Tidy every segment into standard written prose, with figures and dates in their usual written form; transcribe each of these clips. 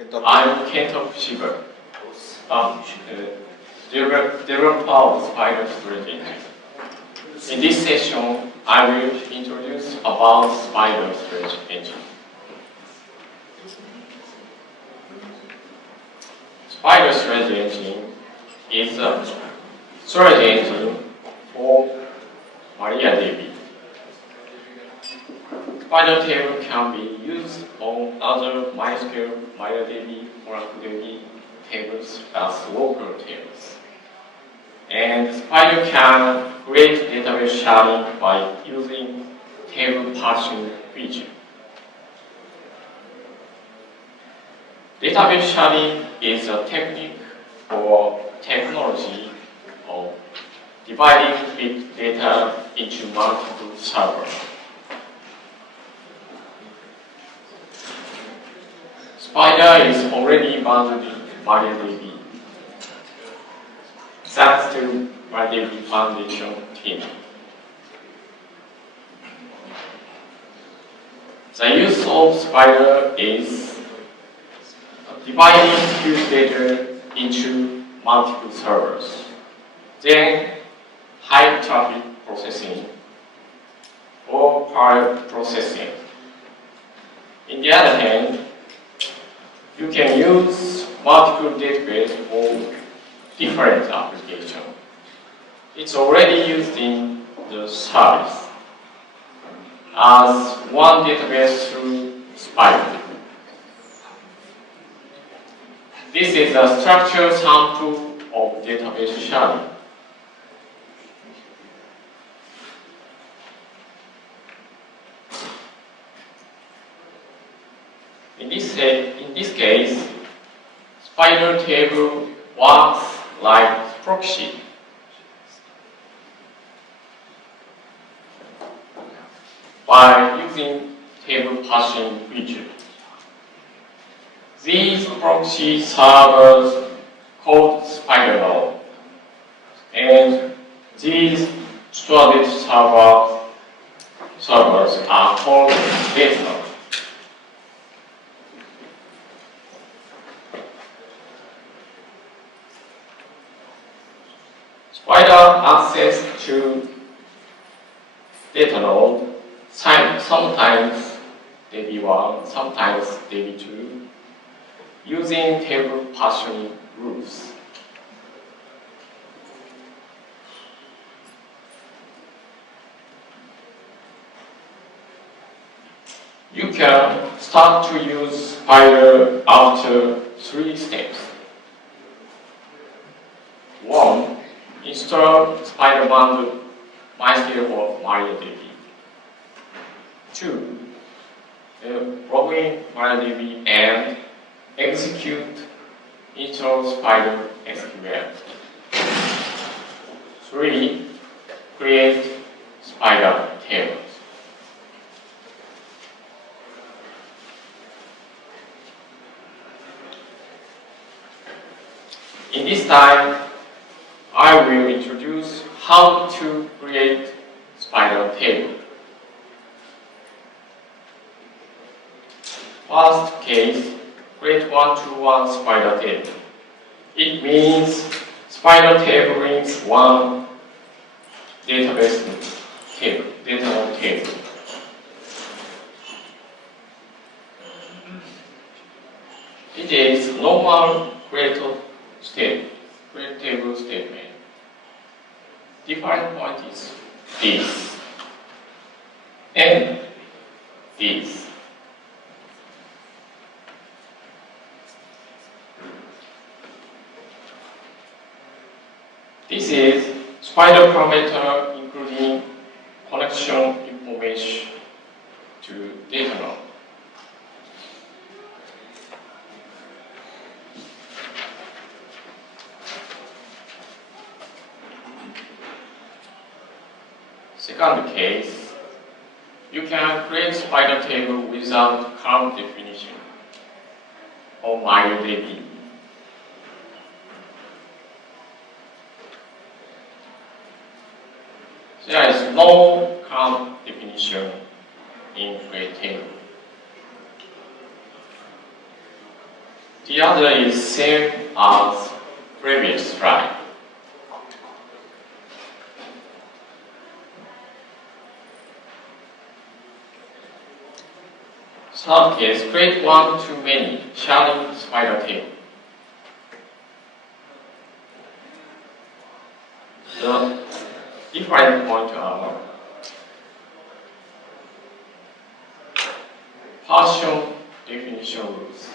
I'm Kentoku Shiba, developer of Spider Storage Engine. In this session, I will introduce about Spider Storage Engine. Spider Storage Engine is a storage engine for MariaDB. Spider table can be used on other MySQL, MariaDB, OracleDB tables as local tables. And Spider can create database sharding by using table parsing feature. Database sharding is a technique or technology of dividing big data into multiple servers. Spider is already bundled in MariaDB, thanks to MariaDB Foundation team. The use of Spider is dividing huge data into multiple servers, then high traffic processing or parallel processing. On the other hand, you can use multiple databases for different applications. It's already used in the service as one database through Spider. This is a structured sample of database sharding. In this case, Spider table works like proxy. By using table parsing feature. These proxy servers called Spider node, and these stored servers are called base node. Spider access to data node, sometimes DB1, sometimes DB2, using table parsing rules. You can start to use Spider after 3 steps. 1. Install Spider bundle MySQL or MariaDB. 2. Log in MariaDB and execute install Spider SQL. 3. Create Spider tables. In this time, I will introduce how to create Spider table. First case, create one-to-one Spider table. It means Spider table is one database table, data node table. It is normal create table statement. Different point is this and this. This is Spider parameter including connection information to data node. Second case, you can create Spider table without current definition of MariaDB. There is no current definition in create table. The other is same as previous slide. Third case, create one-to-many sharing spider table. The different points are partition definition rules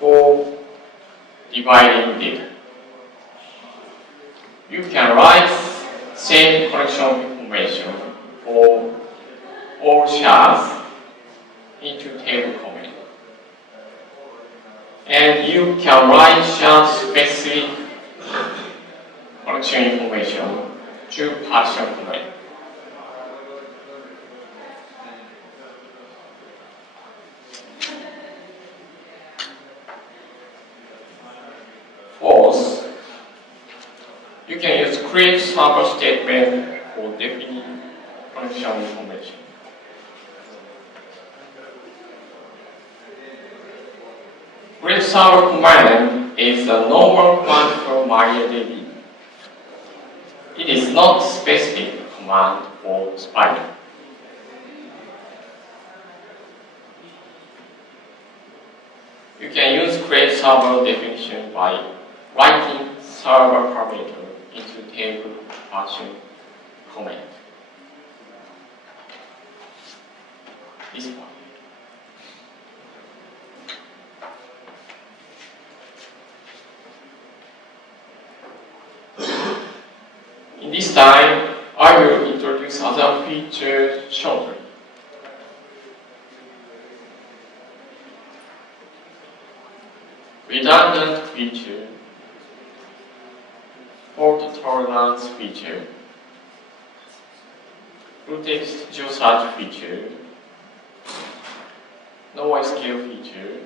for dividing data. You can write same collection information for all shards into table comment. And you can write shard specific collection information to partition comment. Fourth, you can use create server statement for defining collection information. Create server command is a normal command for MariaDB. It is not specific command for Spider. You can use create server definition by writing server parameter into table partition comment. This one. In this time, I will introduce other features shortly. Redundant feature, fault tolerance feature, full text geosearch feature, NoSQL feature,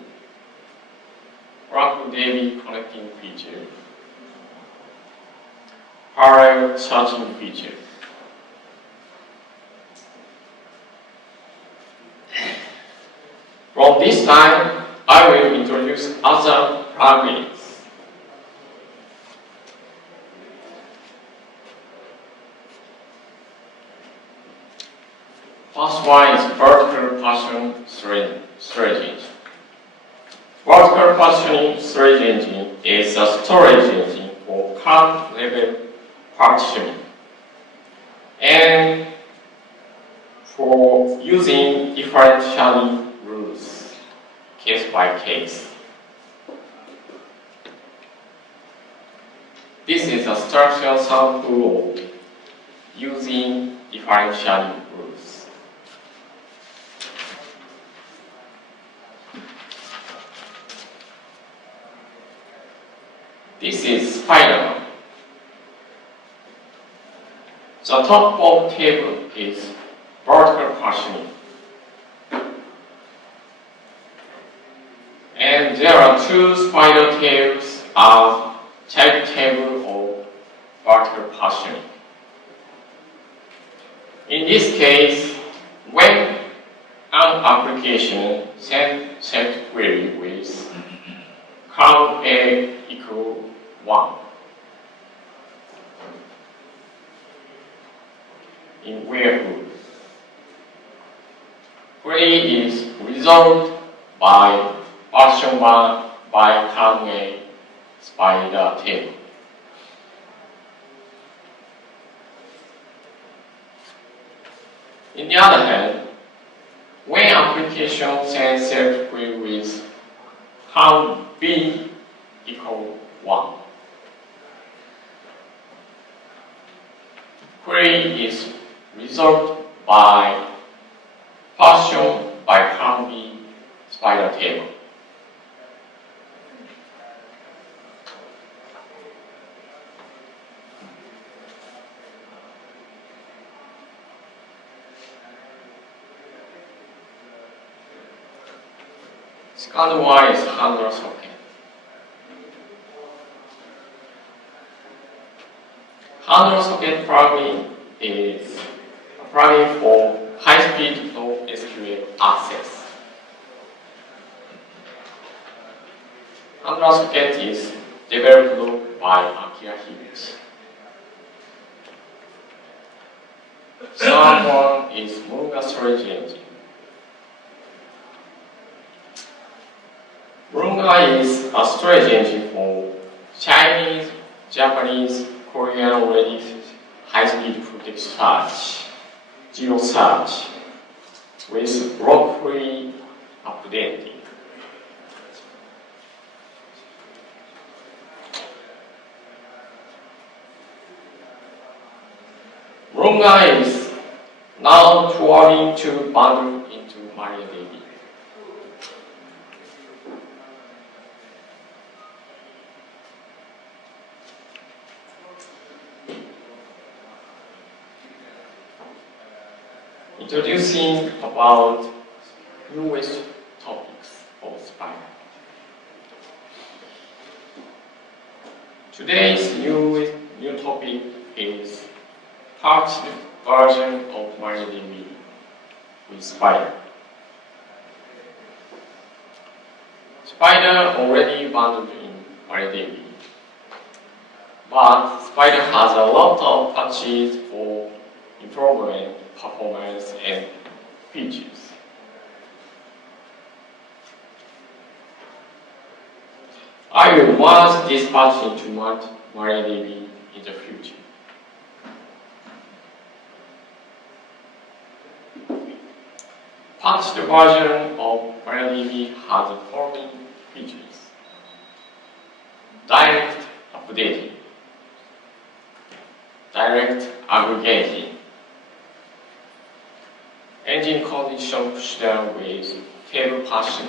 MariaDB connecting feature, parallel searching feature. From this time, I will introduce other plugins. First one is vertical partition storage engine. Vertical partitioning storage engine is a storage engine for count level partitioning and for using different sharding rules case by case. This is a structural sample of using different sharding rules. This is Spider. The top of the table is vertical partitioning. And there are two spider tables as child table of vertical partitioning. In this case, when an application sends set query with count A equal 1, in where query is resolved by partition 1 by count A spider table. In the other hand, when application sends set query with count B equal 1, query is resolved by partition by count B spider table. Second one is handler socket. Handler socket plugin is a plugin for high-speed NoSQL access. Another socket is developed by Akira Hughes. Third one is Murunga storage engine. Murunga is a storage engine for Chinese, Japanese, Korean ready high-speed protect search, zero search, with block-free updating. Murunga is now trying to bundle into MariaDB. Introducing about newest topics of Spider. Today's new topic is patched version of MariaDB with Spider. Spider already bundled in MariaDB, but Spider has a lot of patches for improving performance and features. I will merge this patch into MariaDB in the future. Patched version of MariaDB has the following features: direct updating, direct aggregating, engine condition pushdown with table parsing,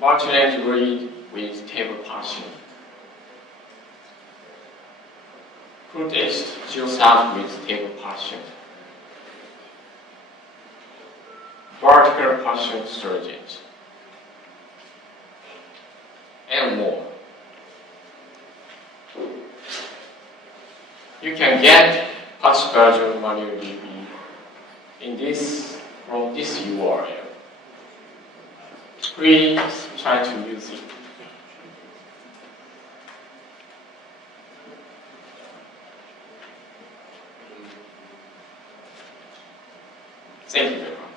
multi-range read with table parsing, full text zero search with table parsing, vertical parsing storage, and more. You can get patched version of MariaDB from this URL. Please try to use it. Thank you very much.